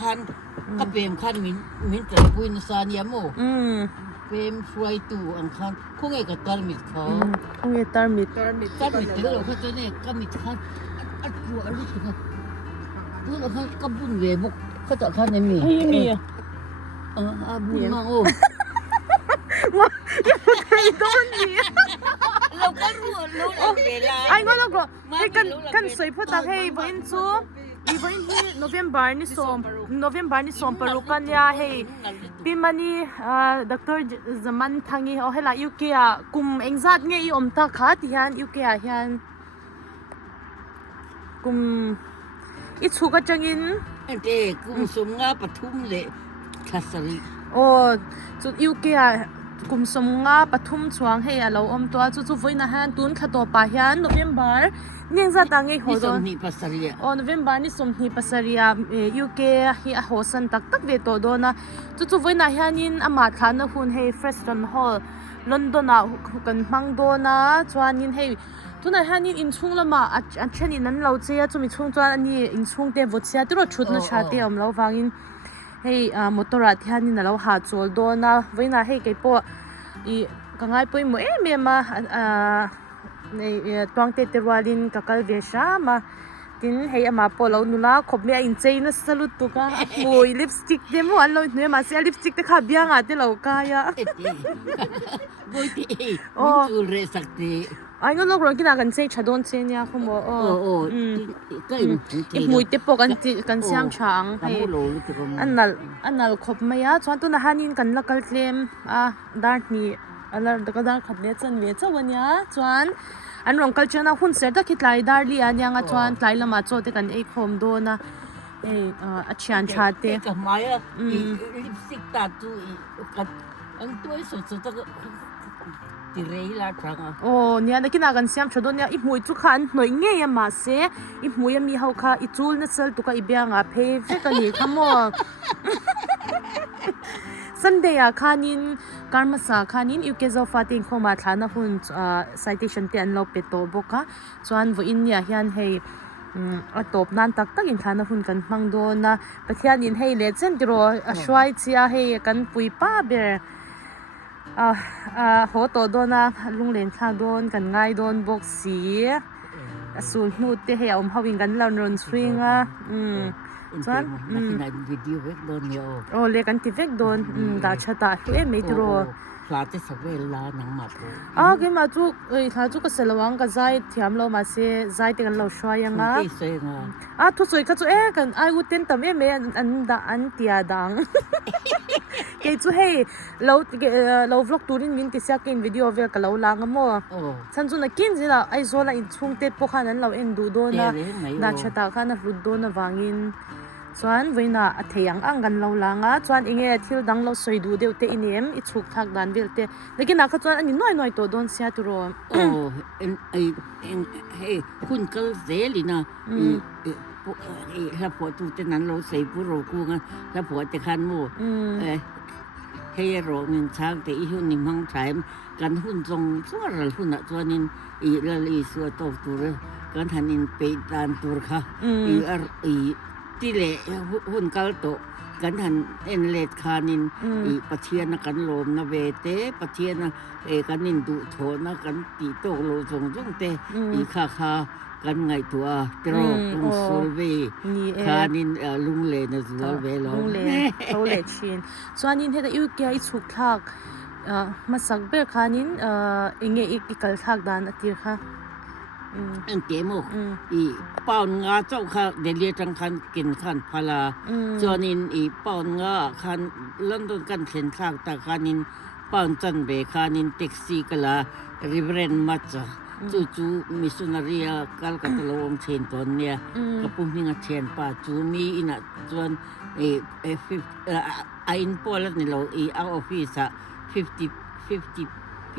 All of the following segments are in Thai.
kan kapem kan min terpuin sania mo pem suai tu ang kan kung ay katarmit ka kung ay tarmit pero ko to ne kamit kan at pu alu ka tu kan kabun webok ka ta kan ni ay mi abun ma o idon ni lo kan lo bela ay ngolo ko kan soi photak hey boin chu Even November ni som parukan ya hey pimani DR.ZAMANTHANGI oh hela UK a kum engzat nge I omta khat hian UK a hian kum I chuka changin ente kum sumnga pathum le thasari oh chu UK a kum somnga pathum chuang he alo om to chu voina han tun khato pa hian November ningza tangi hodon ni pasaria oh November ni somni pasaria UK hi a hosan tak ve to dona chu voina hianin ama thana hun he Preston Hall London a kan mang dona chuanin he tuna hanin in chung lama a chani nan lo che chumi chung chuan ani in chung te vochia tro thutna chate om lo wangin hey motora thianin alo ha chol dona voina hey ke po I kangai poi mo me ma nei twangte terwalin kakal vesha ma tin hey ama po lo nula khop me in chaina salut tu ka moi lipstick demo allo ne ma se lipstick te kha bianga te lo ka ya boi te min chu re sakte ai ngolo ro kina kan sei chadon che nya khomo kai I moi te po kan siam chang hey anal khop maya chuan tu na hanin kan lakal claim dar ni alar dakadar khatle chan ve chawanya chuan an rong culture na hun ser ta khitlai dar li anya chuan tlai lama chote kan ei khom do na a chian chate ka maya lipstick ta tu ka ang toy so ta tirei la thanga oh nia na kina kan siam chadon nia I moi chu khan noi nge ya ma se I moi mi hau kha I chul na sel tu ka I bianga phe fe ka ni khamo Sunday a khanin karmasa khanin UK zo fating khoma thana hun citation te an lo peto boka chuan vo in ya hian hei a top nan tak tak in thana hun kan mang do na pathian in hei legend ro a shwai chia hei kan pui pa ber ho to do na lunglen thla don kan ngai don box si asul nu te hei om hawin kan lan ron swinga chuan video vek don yo oh le kan ti vek don da chata he me dro plate savel la nang ma po ke ma chu tha chu ka selawang ka zai thiam lo ma se zai te kan lo shwayanga thu soi ka chu kan ai u ten tam me an da an tia dang ke chu hey lo vlog turin min ti sia kin video ve ka lo lang mo chan chu na kin jila ai zola in chung te po khan an lo en du do na da chata khan a rud do na wangin chuan voina a theyang ang kan lo langa chuan inge thil dang lo soi du deu te inem I chuk thak dan vel te lekin akha chuan ani noi to don sia tu ro hey kun kal zelina la po tu te nan lo sei pu ro ku nga la po te khan mo hey ro min chang te I hun ni mang chai kan hun jong chuar hun a chuanin I la li su to tu re kan hanin pe dan tur kha ti le hun kal to kan han en let khanin I pathian kan lom na ve te pathian kanin du tho na kan ti to lo jong te I kha kan ngai tua tro tung solve khanin lung le na zual ve lo lo le chin chuanin he da uk ya I chuk thak masak ber khanin enge ikal thak dan atir kha anh kế một bao nga châu kha để liệt trong khăn kinh khăn phala cho nên bao nga khăn London kan khen khang ta khanin bao chân về khanin taxi kala Reverend Matcha chu missionaria Calcutta lo chen ton nia kapum hinga chen pa chu mi ina chuan in Poland ni lo our office 50p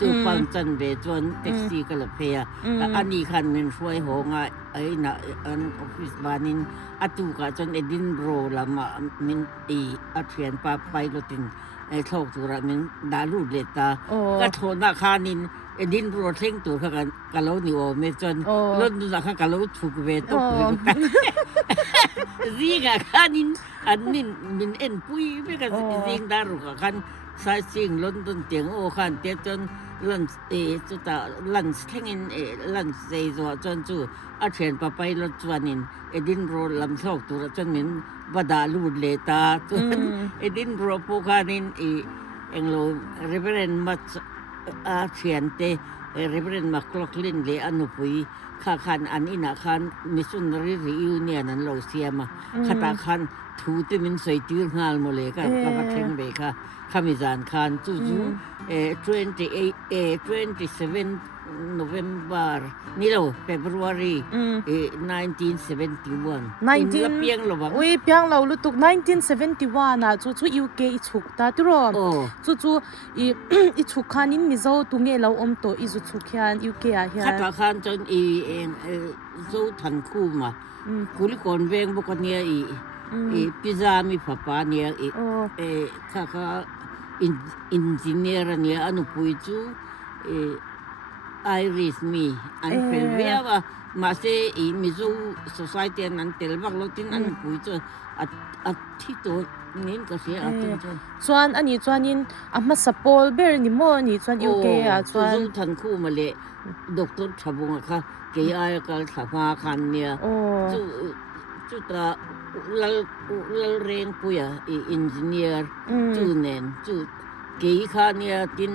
จูปังจันเบจวนแท็กซี่ก็ละเพียอันนี้คันมันช่วยหงไอ้น่ะอันออฟฟิศบ้านนินอตูกะจนเอดินโรละมามินอีอัดเขียนปาไปรถตินไอ้ทอกตุระมินดาลูเลตาก็โทนาคานินเอดินโรเทงตัวเขากันกะโลนิโอเมจนรถดูนะเขากะโลถูกเวตกเลยซิงะคานินอันนินมินเอ็นปุยไม่ก็ซิงดารุกะคันสายซิงลอนดอนเตียงโอคันเตียจนลันจุดลันส์แข่งลันส์เซจจนจู่อาเชียนปไปรถจวนนินเอดินโรลำโชกตัวจนมินบดาลูดเลตาจนเอดินโรปูคานินเอ็งโลเรเบรนมัดอาเชียนเตเรเบรนมักคลอกลินเลอนุปุยข้าคันอันอินาคันมิสุนรีริวเนี่ยนั้นเราเสียมาขัตาคันทูติมินใส่ตีร์งาลโมเลกันกับเทงเบค่ะขมิจานคันจู่27 November นี่เรา February 1971เปียงเราบ้างอุ้ยเปียงเราลุตุก1971นะจู่ๆ UK อีฉุกตาตุรอจู่ๆอีฉุกคันนินมิโซตุงเอเราอมโตอีฉุกคัน UK อ่ะฮะขัตาคันจนโซทันคู่มากุลิกอนเวงบุกันเนี่ยพิซซ่ามีป้าป้าเนี่ยข้าอินจิเนียร์เนี่ยอนุปุยจูIris mi an pelvia wa mase I mizu society nan telbak lotin an puicho at thito nin ka sia atun chuan ani chuanin amma sapol ber ni mo ni chuan UK a chuan than khu male doctor thabunga kha ke ai kal thama khan nia chu ta lal reng puya engineer chu nen chu ke kha nia tin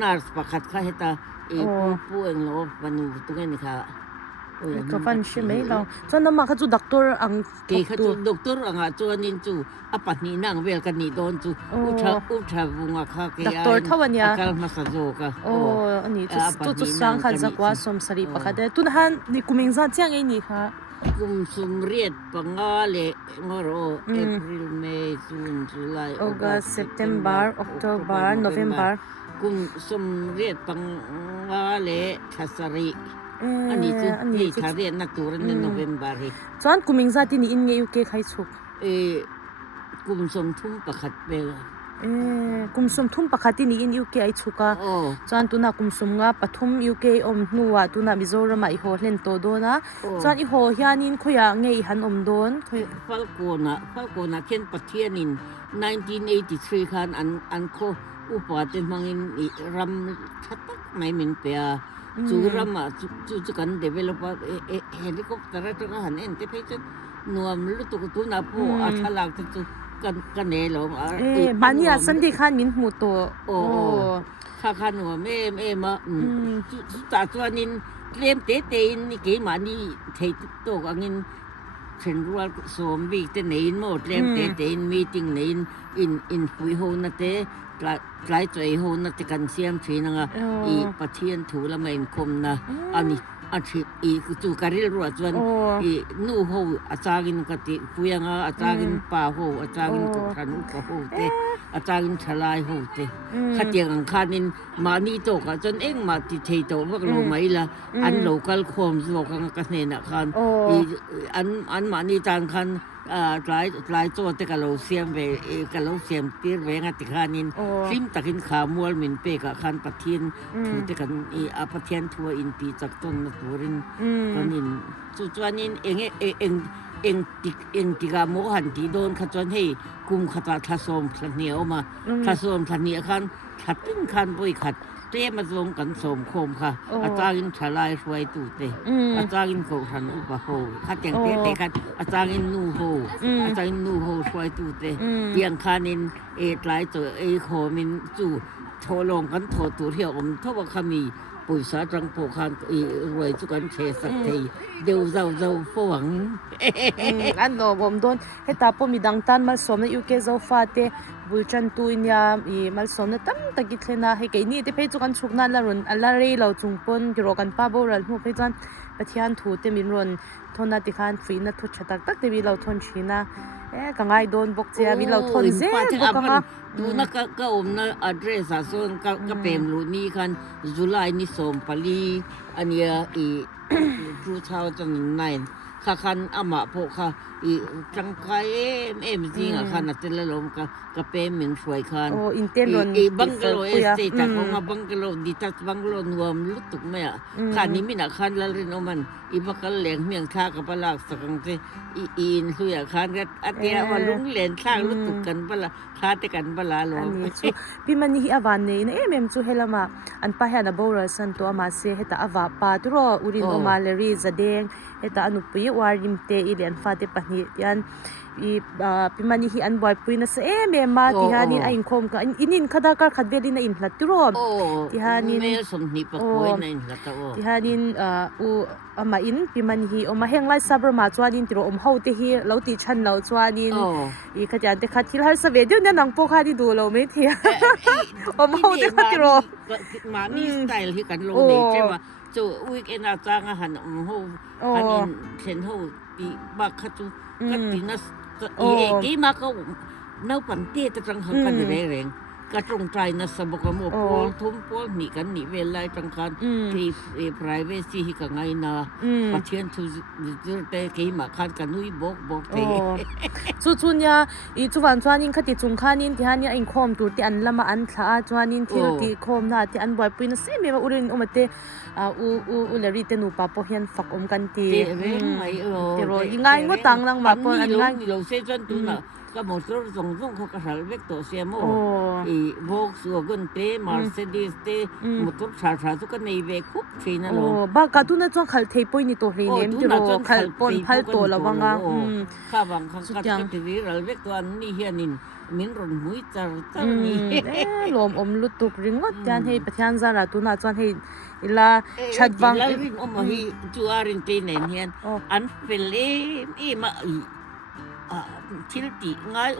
nurse pakhat kha hetaปูเองเราวันนู้นตัวนี้ค่ะก็ฟันใช่ไหมเราจนน้ำมาเขาจูด็อกเตอร์อังเกี่ยเขาจูด็อกเตอร์อังจวนนินจูอปัตนีนั่งเวลกันนี่โดนจูอุชาบุงอ่ะค่ะด็อกเตอร์เท่าวันนี้การมาสะโจกอ่ะอันนี้จุดสร้างขันจักว่าสมสรีปะค่ะแต่ตุนฮันนี่กุมิงซาเจียงไอ้นี่ค่ะกุมสุมเรียดปังอาเลงอโรApril May June July August September October Novemberกุมสุมเรียดปังอาเลทัศรีอันนี้จุดที่ทาเรียนนักตัวในโนเวมบาร์จวนกุมิงซาที่นี่อินเงยUKใครชุกกุมสมทุ่มประคัดเบลกุมสมทุ่มประคัดที่นี่อิน UK ไอชุกะจวนตุนักกุมสมงาปฐุม UK อมนัวตุนักมิโซรามาอีโฮเล่นโตโดนะจวนอีโฮฮยานินคุยเงยหันอมโดนฟัลโกนาเขียนปะเทียนิน1983คันอันโคอุปาเตมังอินรำชัดตักไม่เหม็นเปียจูรามาจูกันเดเวลลอปเฮลิคอปเตอร์ตัวหันเอ็นเตเพจนัวมลุตุกตุนาปูอัฐลักษณ์จูกันเนลบ้านนี้สันติคันมินหูโตข้าคันหัวแม่มาตาตัวนินเลี้ยมเตนนี่เกี่ยมานี่เทโตกังินเช่นรัวสวมวิกเตนอินหมดเลี้ยมเตนมีติ้งอินคุยโฮนัตเตหลายใจโฮนัตกันเสียมชีนังอีปะเทียนถูละไม่คมนะอันนี้อาชีพอีกจู่การเรียนรู้จวนอีนู่โฮอาจารย์กติคุยงอาจารย์ป่าโฮอาจารย์กุขันอุปโฮเตอาจารย์ฉลายโฮเตขัดยังคันนินมานี่โตกจนเอ็งมาติเทโตว่าเราไม่ละอันโลกัลคอมโลกังกันเนนะคันอันมานี่จานคันหลายตัวแต่กับเราเสียมไปกับเราเสียมตีแหวงติคานินซิมตะกินขามัวมินเปกับคันปะเทียนถูแต่กันอาปะเทียนทัวอินปีจากต้นตัวรินกันนินจุดวันนินเองติกาโมหันตีโดนขจรให้กุมขตาทศมพลันเหนียวมาทศมพลันเหนียวคันขัดตึ้งคันบุยขัดเตะมาลงกันสมโคมค่ะอาจารย์ฉลายช่วยตู่เตอาจารย์โกหันอุปโภขัดอย่างเตะขัดอาจารย์นูโฮอาจารย์นูโฮช่วยตู่เตเตียงคานินหลายตัวโคมินจู่โทลงกันโทตู่เที่ยวอมทว่าขมีปุ๋ยสาจังโปคันรวยจุกันเชสักทีเดี๋ยวเราฝวังอันโนผมโดนให้ตาปมีดังตันมาสมในยูเคเจ้าฟาเตบุจันตุนยามาสมในตั้มตะกิเลนะให้ไก่นี่ที่เพจจุกันชุกนั่นละรุนอัลลาเรย์เราจุงปนกิโรกันป้าโบรัลหัวเพจัน ปะเทียนถูเตมินรนทนนาติคันฟรีนะทุชตักตักเตวิเราทนชีนะกังไงโดนบอกเจียวิเราทนเซ่บอกกังดูนะก็อมนะ address อ่ะส่วนก็เป็นรูนี่คันจุลายนี่สมปลีอันเนี้ย2009คันอามาพวกค่ะจังไกจริงอ่ะคันน่ะเตละลมก็เป็นเหมือนสวยคันอินเตนรนบังกะโลเอสเตตของบังกะโลดิทัสบังกะโลนวมลุตุกแม่คันนี้มีน่ะคันละเรนมันบักกะเหลงเมียงท่ากับปลากสักงเตอินสุยคันก็อัตเตียว่าลุงเหลนท่าลุตุกกันปลาท่าเตกันปลาลงพี่มันนี่อวานนี่นะเมมจูเฮลมาอันปะฮะนะบอรสันตัวมาเซเฮตาอวาปาตุรออุรินอมาเลรีจะเดงเฮตาอนุปีวาริมเตอีเลียนฟาเตปะนี่ยันพี่มันนี่อันบอยปุยนะเซเมมาที่ฮานินอินคมกันอินคดาการขัดเวลินอินหลัดตุรอที่ฮานินเมสมนิปะกวยนะอินหลัดตอที่ฮานินมาอินพี่มันนี่มาเฮงไลซับมาจวานินติโรเฮาเตฮีเราติชันเราจวานินขยันเตขัดที่ฮาร์สเวเดียวเนี่ยนังโปคาที่ดูเราไม่เทียเฮาเตขัดติโรมานี่สไตล์ที่กันโลนี่ใช่ไหมจู่วีคเอ็นอาจารย์หันเฮาอันนี้เห็นเฮาปีบักขจูกัตินัสกี่มาก็เน่าปั่นเตี้ยตะจังหังกันเร่งก็ตรงใจนะสมบูรณ์หมดพอทุ่มพอหนีกันหนีเวลาจังกันที่privacy ที่กันไงนะประเทศทุกเตะกี่มาคันกันนุ้ยบอกเตะจุนยาจุวันจวนินคติจุงขานินที่ฮันยาอินคอมตัวที่อันละมาอันท้าจวนินที่ที่คอมน่ะที่อันบ่อยปุยนะเสมีมาอุรินอมเตอุเลริเตนูปาปเฮียนฝักกันตีเร่งไหมเดี๋ยวยังไงก็ตังลังมาปนอันไงเราเซจนตัวน่ะก็หมดรถส่งเขาก็หาเวกตัวเสียโม่โบกสัวกุนเตมาร์เซเดสเตมอเตอร์ชาร์ทุกคนในเวกุบฟีนั่นหรอบ้ากาตุน่าจะขัลเทปนี่ตัวเรียนที่เราขัลปนพัลตัวแล้วบ้างอ่ะข้าบางครั้งก็จะทีเราเวกตัวนี้เฮียนินมินรอนมุ้ยจาร์นี่ลมลุตุกริงก็ยันให้ประธานจาระตุน่าจะให้ลาชัดบังแล้วรินมาให้จูอารินเตนเฮียนอันเฟลเล่มาทิลติง่าย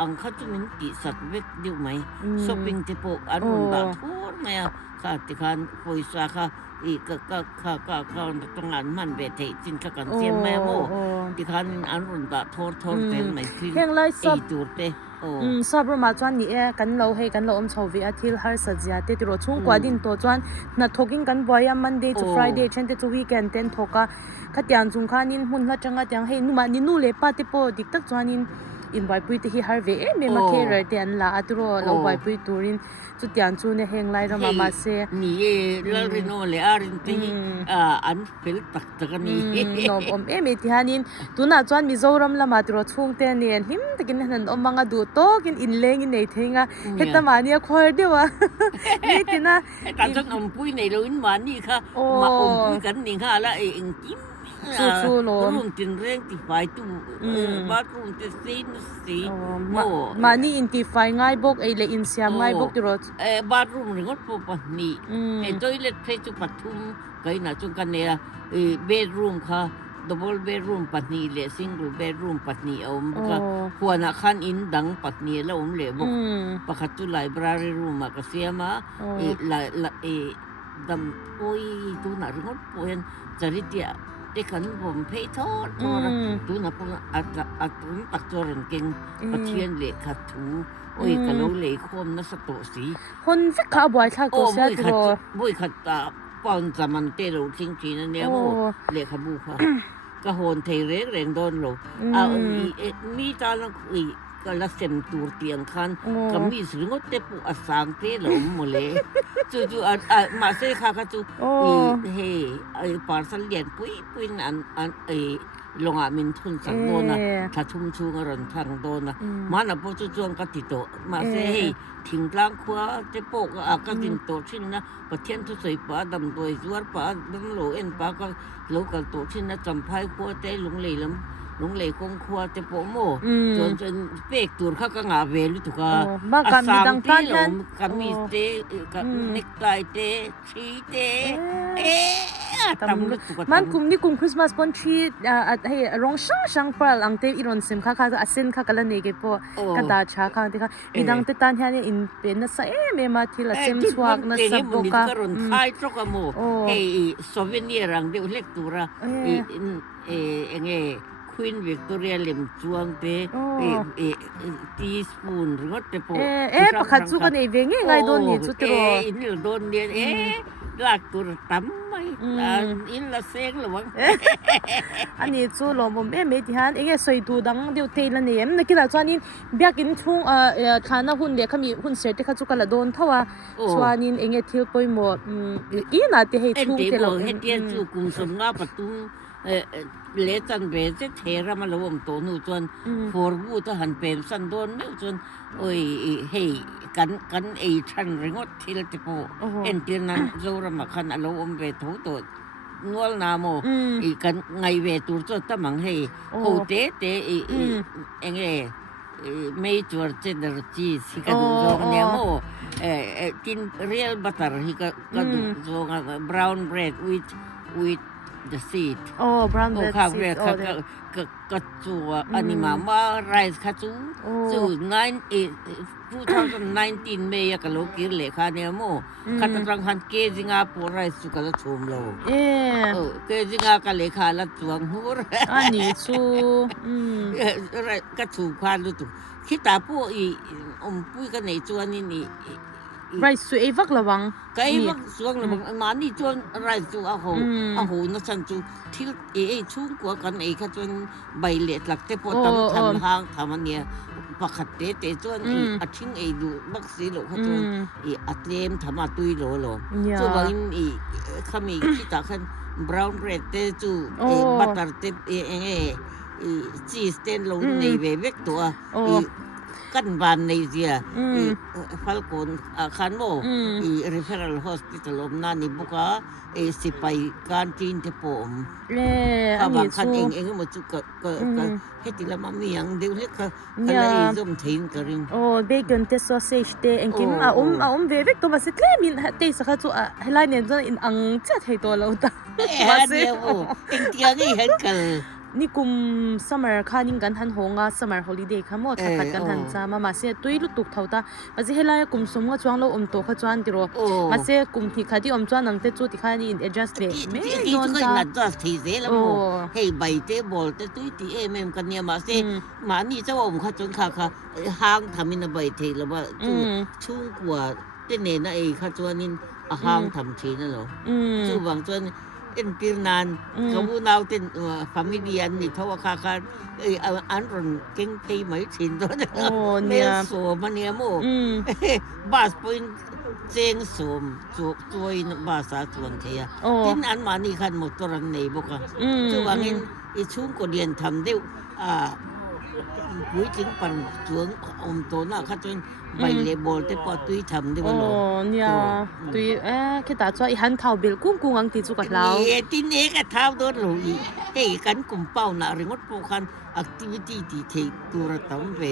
อังคัตุมินติสัตว์เวกเดียวไหมช้อปปิ้งที่พวกอันนั้นบาททั่วไหมค่ะที่การคุยสาขาก็ต้องงานมันเบทีจินกันเสียแม่โมที่การอันนั้นบาททั่วเต็มไหมคือตัวเตซับมาจวนนี่กันเราให้กันเราชาววิอาทิลฮาร์สัจยาเตติโรช่วงกว่าดินตัวจวนนัดทกินกันบ่อยมันเดย์จูฟรายเดย์เช่นเดย์จูวีแกนเต้นทกะขัดยานจุงขานินหุ่นละจังกัดยังให้นุ่มนินูเลป้าติโปดิกตักจวนนินอินไวปุยที่ฮาร์เวเมมาเคเรเตียนละอัตโรเราไวปุยตูรินจุดยานจูเนเฮงไลรามาเซนี่ลาริโนเลอารินตีอันเฟลตักตะกันนี่นอมเมติฮานินตุน่าจวนมิโซรัมละมาติโรช่วงเตนเนียนหิมตะกินหันมังกรดูโตกินอินเลงอินเนทิงะเฮตมานี่คอยเดียวะนี่ตินะแต่จนอมปุยในรุ่นมานี่ค่ะมาอมปุยกันนี่ค่ะละเองกิมสู้ๆรูมตินเร่งติไฟตู้บาร์รูมติสีมานี่อินติไฟง่ายบกเลยอินเสียมง่ายบกติรถบาร์รูมเรื่องก็ปนนี่ตัวอิเล็กทริกจุปัทุมก็น่าจุกันเนี่ยเบดรูมค่ะดับเบิลเบดรูมปัตนีเลยซิงเกิลเบดรูมปัตนีก็หัวหน้าขันอินดังปัตนีแล้วเลยบกปะขัดตุไลบรารีรูมก็เสียมาดำโอ้ยตัวน่าเรื่องก็ปนจริตเดียเด็กคนผมเพย์ทอดตัวน่ะพวกอัตรุนปักตัวรังเก่งปัจเจียนเหล็กขัดถูโอ้ยกะโลเหล็กคมนัสโตสีคนฟิกขาบ่อยทักตัวเสียตัวบ่อยขัดปอนจามันเตโรจริงๆนั่นเนี่ยโมเหล็กขบูค่ะกะโหนเทเร็กแรงโดนโลมีตาลังก็ละเซมตูเตียงคันก็มีสิ่งก็เตปุอสังเตหลงหมดเลยจู่มาเสค่ะค่ะจู่เฮ้ปาร์สัลเลียนปุยอันลงอามินทุนสังโดนะถ้าทุ่มชูงรันทางโดนะมันอ่ะพอจู่ก็ติดโตมาเสทิ้งกลางขวาเตปุก็ติดโตชินนะประเทศทุสายป้าดำตัวจวดป้าดำโลเอ็นป้าก็โลกัลโตชินนะจำพายขวาเตลงเลยลำลงเลยคงครัวเตปโมจนเปกตูร์เขาก็งาเวลุตุกาอาสามตีหลงกามีเตกับเนกไตเตชีเต มันกลุ่มนี่กลุ่มคริสต์มาสปอนชีให้รองช่างเปล่าอังเตอีรอนเซมค่ะอาเซนค่ะกันละเนี่ยเก็บพอกระดาษชาค่ะที่ค่ะมีดังเตตันเนี่ยอินเป็นนะใส่มาที่ละเซมสวากนะสับโบกะไทยตรงกันโมเฮ้โซเวเนียรังเดียวเล็กตัวระควีนวิกตอเรียเล่มจวงเตทีสปูนหรือว่าเตปประคัตสุกันเอเวงไงโดนนี่จุดตัวอินโดนเนี่ยลากตัวตั้มไม่อินละเซงหรือวะอันนี้จู่ลมผมไม่ที่ฮันสวยดูดังเดียวเทละเนี่ยนักกีฬาจวนนี้เบียกินทุ่งฐานะหุ่นเดียเขามีหุ่นเสร็จที่เขาจุกันละโดนเท่าว่าจวนนี้ทิลปอยหมดอีน่าที่ให้ทุ่งเทละเฮ็ดจู่กุมสมงาประตูเลจันเบสเทรามาลวมตัวนู่จนฟอร์กูตหันเป็นสันโดนไม่จนโอ้ยเฮ้กันชันริงอทิลติโปเอ็นตีนันโจรมาขันอารมณ์เวทุตัวนวลนาโมกันไงเวตุจตั้มังเฮโคเตไม่จวดเจดร์ชีสฮิกันดูโจกันเนี่ยโมกินเรียลบัตเตอร์ฮิกันดูโจกัน brown bread with the seed brown bread seedก็จูอันนี้มาไรซ์ค่ะจู2019เมย์ก็โลกิเลขาเนี่ยโมคัตรังฮันเกจิงาปูไรซ์ก็จะชมโลเกจิงาก็เลขาละจวงหัวอันนี้จูก็จูควานรู้ตุคิดตาปูปุ้ยกันในจวนนี่ไรสุเอวักระวังก็เอวักสวงระวังมานี่จวนไรสุอาหูนั่นฉันจูที่ชุ่มกว่ากันค่ะจวนใบเล็ดหลักเตปตั้งทำห้างทำเนี่ยปกติเตจวนอัดทิ้งดูบักสีโลค่ะจวนอัดเลี้ยมทำมาตุยโลจวนวันนี้ข้ามีคิดตาขัน brown bread เตจูบัตเตอร์เตชีสเตนลงในเวกตัวกันบานในเสียฟัลโกนคันโมreferral hospital อมนานิบุกะสิไปการจีนเทปมข้าบางคันเองมาจุกก็เฮติละมามีอย่างเดียวเล็กก็เลยจมทิ้งกันริงเบเกนเตสซอสเซจเตเองกิมเวกตัวมาสิเลมินเตสักจุให้ไล่เนี่ยจนอินอังจัดให้ตัวเราตามาสิโอ้เองเตียงนี่เห็นกันนี่กุม summer ค่ะนิ่งกันทันหงอ่ะ summer holiday ค่ะหมดทักกันทันจ้ามาเสียตุยลุตุกเท่าตามาเสียให้ไล่กุมสมว่าจวงเราโตเขาจวนติโรมาเสียกุมที่ค่ะที่จวนนังเตจุที่ค่ะนี่ adjust เลยไม่โดนจ้า adjust ที่เสียแล้วโมให้ใบเตบอลเตตุยที่กันเนี่ยมาเสียมานี่เจ้าเขาจนค่ะห้างทำมินใบเทแล้วว่าชุ่มกว่าเตเนน่ะค่ะจวนนี่ห้างทำทีนั่นหรอจู่บางจวนเอ็นกิรนานเขาพูดเอาเป็นฟามิเลียนนี่เขาว่าค่ะอันรอนเก่งตีไม่ชินตัวเนี่ยสวมเนี่ยโมบาสเป็นเจงสวมตัวบาสาส่วนเทียที่อันมานี่คันหมดตัวรันในบุกอ่ะจู่ว่างี้อีชุ่มก็เรียนทำเดียวปุ้ยถึงปั่นจวงตัวน่ะเขาจนใบเลบอลแต่พอตุยทำได้บ่ล่ะเนี่ยตุยคิดตาจ้อยหันข่าวเบลกุ้งอังติจุกับเราที่นี่ก็ท้าวโดนหลุยเฮ้กันกุมเป้าน่ะริงดโปคัน activity ที่เทตัวระตั้มเว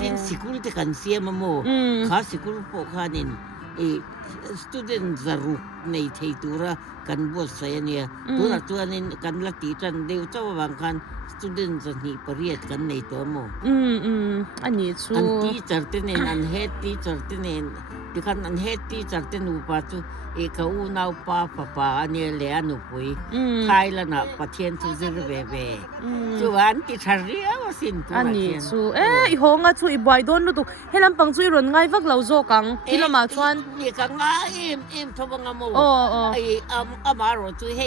ที่สิคุลที่กันเสียมาโมข้าสิคุลโปคันนี่student จะรู้ในเทตัวระกันบวชเสียเนี่ยตัวนี้กันละตีจันเดียวเจ้าบางคันstudent จะนี่ปริยัติกันในตัวโมอันนี้ชูอันที่จัดเต็นอันเฮดที่จัดเต็นที่คันอันเฮดที่จัดเต็นอุปาจูเขาหน้าป้าอันนี้เลี้ยนุปุยใครละนะปะเทียนทุจิรเบจูอันที่ชาเรียวสินตัวอันนี้ชูอีหงอ่ะชูอีบอยโดนรู้ตุเฮลัมปังชูอีรอนง่ายฟักเราโจกังที่เรามาชวนนี่กังง่ายทบงามโมไอ้มารอจูเฮ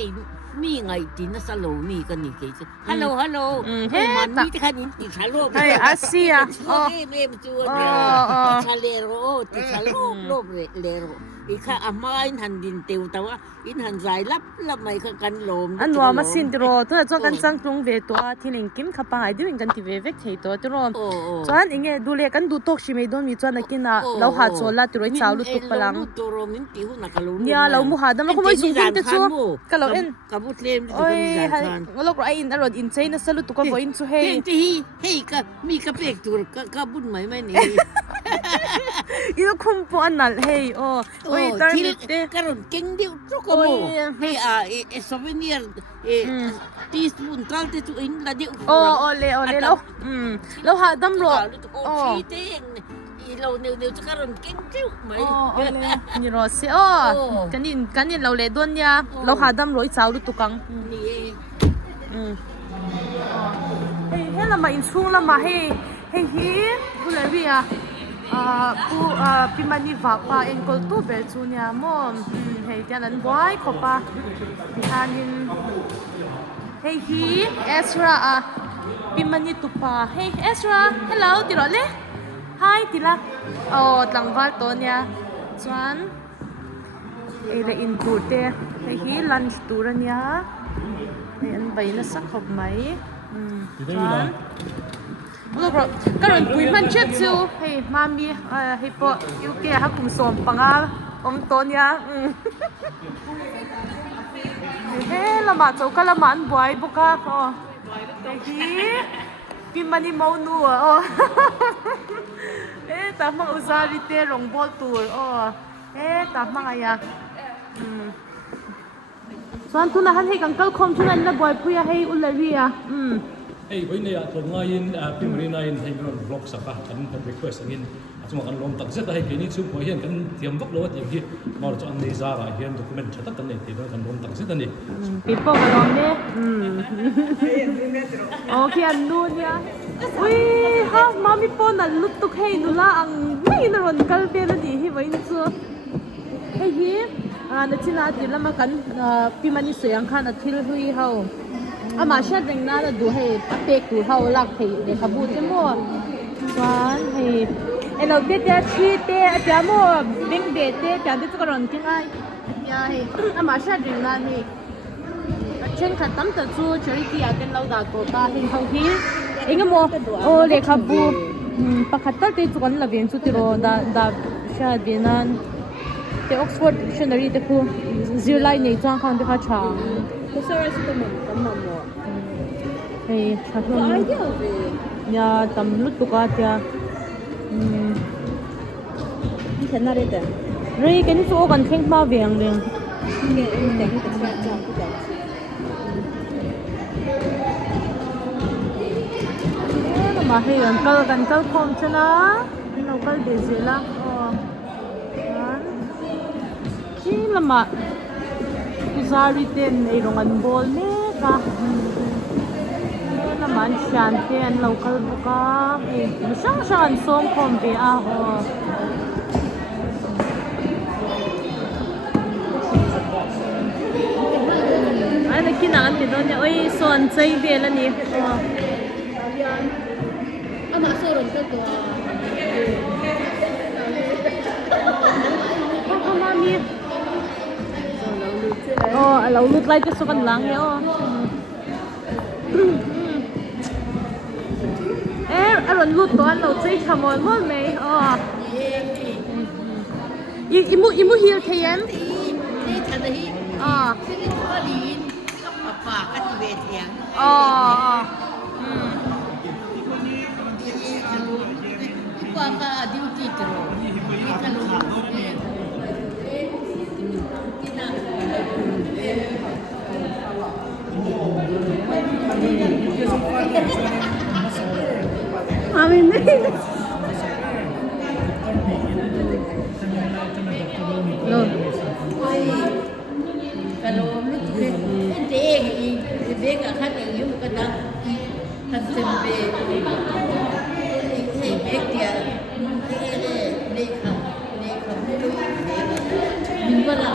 มีไงดินสโลมีกันนี่กี่สิฮัลโหลมันมีที่คันนี่ชาโลเฮ้ยอาเซียเมจูเนี่ยชาเลโรที่ชาโลเลโรอีกค่ะอามาอินหันดินเตียวแต่ว่าอินหันใจรับไม่ค่ะกันลมอันว่ามาสินตรอตัวจกันจังตรงเวตัวที่หนึ่งกิมขับไปดิวิงกันที่เวกเทตัวตรอจวนเองดูเลกันดูตกชิไม่โดนมีจวนนักกินเราหาโซล่าตรอยสาวลุตุกพลังเนี่ยเราหมู่หาดเราก็ไม่สูงขึ้นแต่ชัวก็เราเอ็นกับบุตรเลี้ยงโอ้ยเราก็ไอ้อินอร่อยอินเซนสลุตุกก็อินซูเฮที่ก็มีกระเปกตัวก็บุญไหมนี่ Ito kumpo anal hey oh. Oy tarmite. Karon king di utro ko mo. Hey souvenir teaspoon kalte to ingla di utro. Ole lo. Lo hadam ro. Cheating. Ilaw niyo karon king tiw mai. Ole. Ni rosi kanin lo le don ya. Lo hadam ro isaw tukang. Ni Hey lama insung lama hey bulavia pimani vapa enkol tu belchunya mom hey tianan boy kopa bihanin hey Ezra pimani tupa hey Ezra hello tirole hi tila tlangwal tonya chuan ele inpute hey lunch turanya hey an baina sakhop mai Look, karon puiman check to hey mami hey po UK ha kum som panga tonya hey lama to kalaman boy buka hey pimani mau nu tamang uzari te rong bol tour tamang aya Soan tu na han hey kangkal khom tu na na boy puya hey ularia Hey, bây giờ tôi ngay in Pimrina in hay nó vlog sắp à, cần request anh in, chúng mà cần làm tận rất là hay cái này chúng tôi hiện cần tiêm vóc lúa thì khi mà cho anh đi ra rồi hiện document chắc tất cả này thì nó cần làm tận rất là nhiều. People cái đó nè, ok anh luôn nha. Ui, ha, mami po na lutuk hey nula ang may na ron kalbe na di hi bain so. Hey hi, na china di lama kan pimani soyang khan athil hui hao. Ama siya ring na du hey apek tu hao lak hey de khabu te mo swan hey elo te te chi te ta mo bing de te ta de ko ron ting ai ya hey ama siya ring na ni chen khatam ta chu charity aten lau da ko ta hin hau hi inga mo le khabu pakhatal te chu kan la ven chu ti ro da siya dinan te Oxford Dictionary te khu zirlai nei chang khang te kha cha Kusara sa taman, tama mo. Hey, Kaya ya tamlut tuka tia. Hindi na rin din. Ray, kani so kan kheng ma veng leng. Hindi, hindi ka siya ko dyan. Ma hey kan kal khom chana. Local bezela. Ki lama Kuzari ten ay rongan bol ne ka. Naman siyan ten local buka. Masyang song kombe Ay nagkinaan din doon niya. Oy, son say bela ni. Ama, soron ka to. Mami. Alaw lut like so kan lang ya aron lut to alaw say chamol mo me imu here kayan ni thadahi sini thalin apa ka ti ve thiang pa ka duty tro ni thalo Amin. Kalau dia kat kan you kata kan sembe beg dia Minwala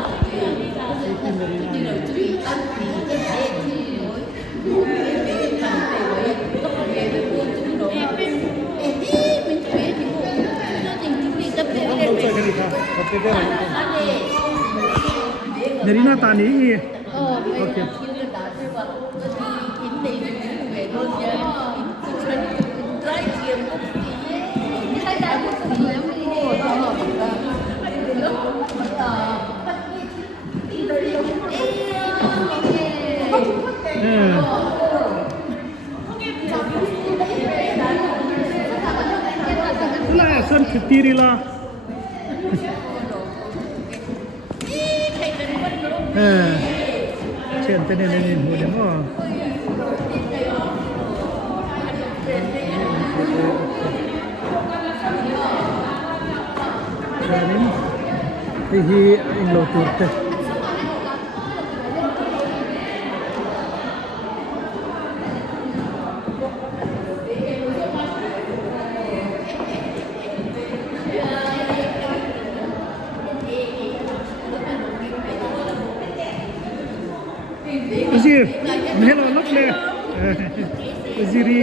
Dari na tani. Okay. Wala, son kitiri la. เช่นแต่เนี่ยนี่หูเดี๋ยวก็ini hihi in lo turte Wazir, hello, look there. Waziri,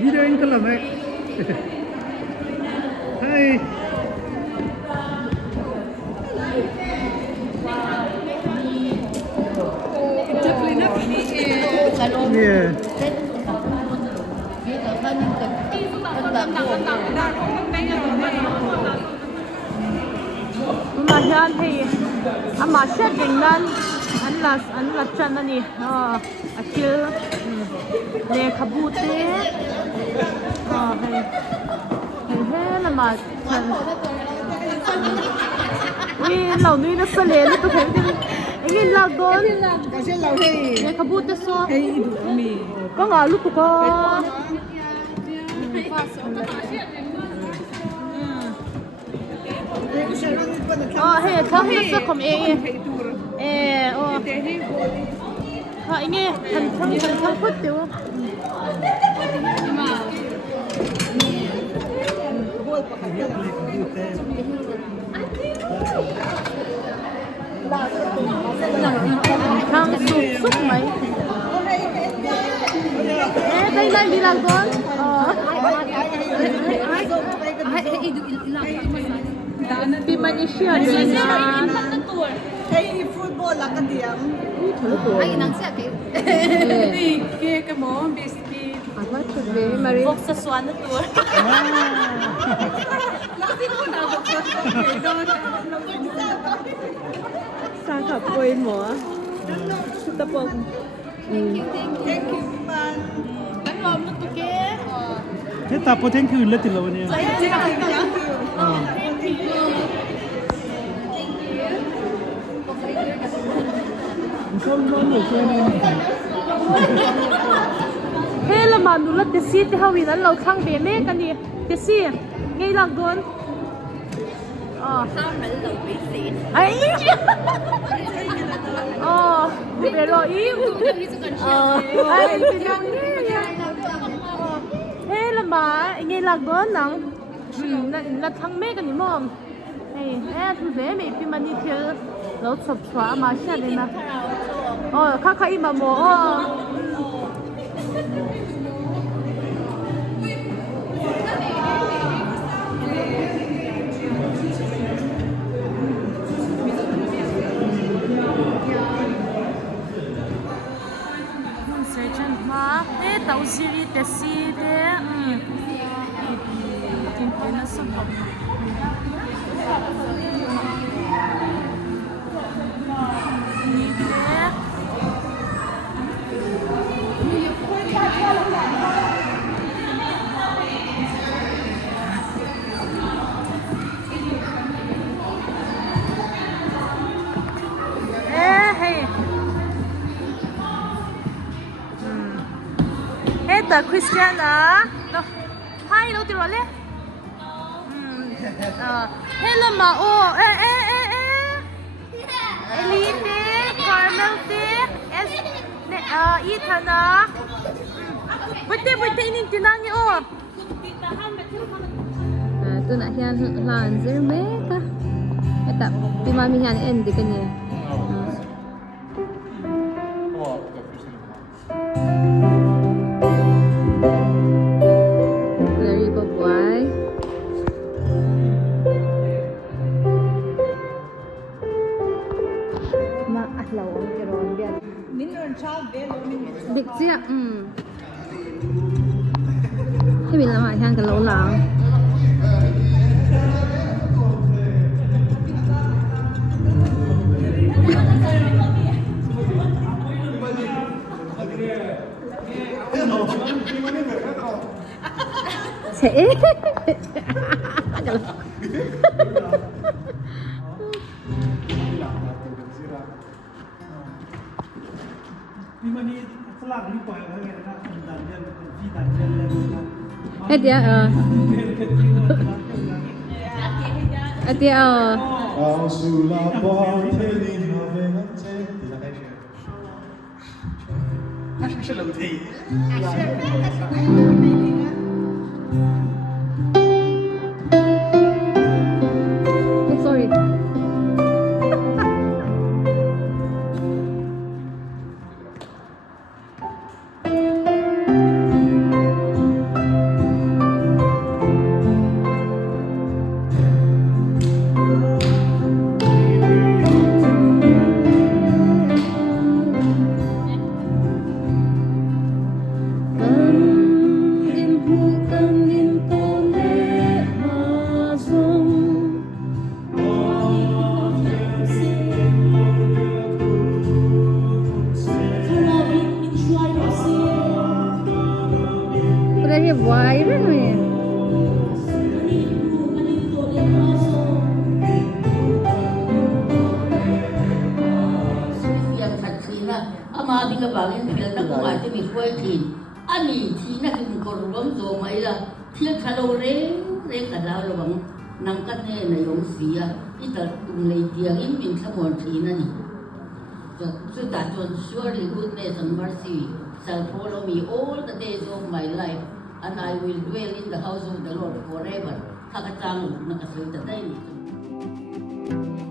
video in kalam hai. Hi. Yeah. Mahian hey, ama shed dengan anlas chan ani, akil, ne kabute, hey, hey nama chan. Ini lau ni na sale ni tu kan, ini lau don. Kasi lau hey. Ne kabute so. Hey idu kami. Kau ngalu tu kau. Hey, kau ni sekom kau ini kan put tu. Kang sup mai. Đây đi làm con. Di Malaysia dengan Hey football lah kan dia. Ay, nang siya kayo. Ni cake mo biscuit. apa tu deh mari. Box sa swan na tour. Lagi ko na ako. Sang khắp quên mỏ. Tập bông. Thank you man. Ang mom na to ke. Thế ta po thank you let lo ne. Thank you. Không lo được cho nên Hey là mà nụ lật tesi thì hao vinan lâu khang bể mẹ cái gì tesi ngay lạc đồn. How na lo basic. Ay. Pero im. Ay pinang ni. Hey là mà ngay lạc đồn nang. Là thằng mẹ cái gì mà. Hey, thu về mẹ phi mani thiêu lâu chụp xóa mà xe đây nè. Khá im mà mồ. Mà thế tàu Siri taxi thế tin thế nó sắp học đi thế hey the Christiana. Hi, lo tiro le. Hello ma Elite, Carmel te, Ithana. Wait ini tinangi tu nak hian lan zirme ka eta pimami hian endi kanya very boy ma atlaw ang kiron biya Minor child belo min. dik siaให้บินละมาhian ka lo lang sẽ Dia dia sorry. Udah dia viral nih. yang saksina ama di ka bangin bil na kung ati mi kwai tin ani thi na kin ko rom zo mai la thil thalo re ka da lo bang nang ka ne na yong sia ita tum lei tiang in min sa mon thi na ni so that was surely goodness and mercy shall follow me all the days of my life and I will dwell in the house of the Lord forever. Kakatang nakasuita tayo nito.